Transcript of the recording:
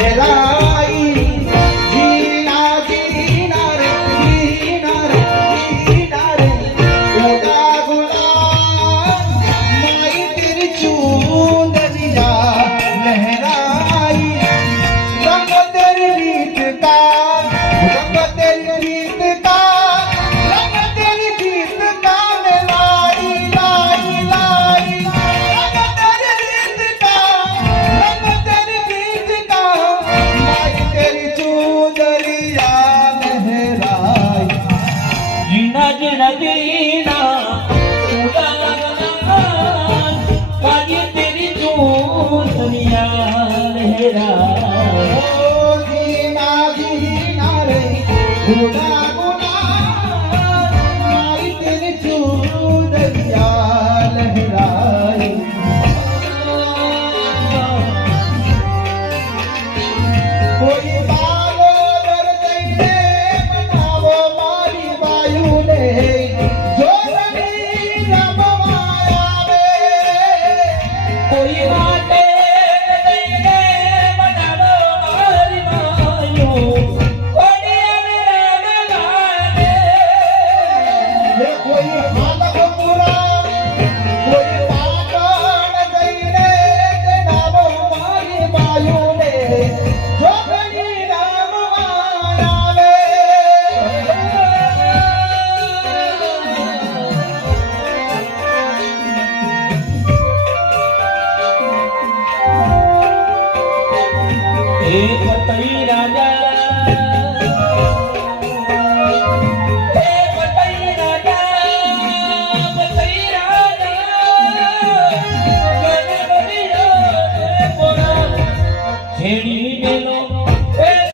लहराई जीना जीना रे जीना रे जीना रे उड़ा गुलाम माई तेरी चूंदरिया लहराई रंग तेरी रीत का रंग तेरी रीत का रंग तेरी रीत का मैं लाई लाई लाई रंग तेरी रीत का रंग तेरी रीत का माई तेरी चूंदरिया लहराई जीना जीना जीना उड़ा गुलाम माई तेरी चूंदरिया लहराई ओ जीना जीना रे गुना गुना माई तेरी चूंदरिया लहराई कोई बालो दर दઈને મનાવો મારી બાયુને જોગણી રમવા આવે કોઈ માટે દઈને મનાવો મારી માયો કોની આવે લાગે ये कोई हालपुरा कोई पाटण दઈને નામો મારી બાયુને જોગણી રમવા આવે હે પતઈ રાજા હે પતઈ રાજા પતઈ રાજા ગણપતિ રે બોલા છેડી મેલો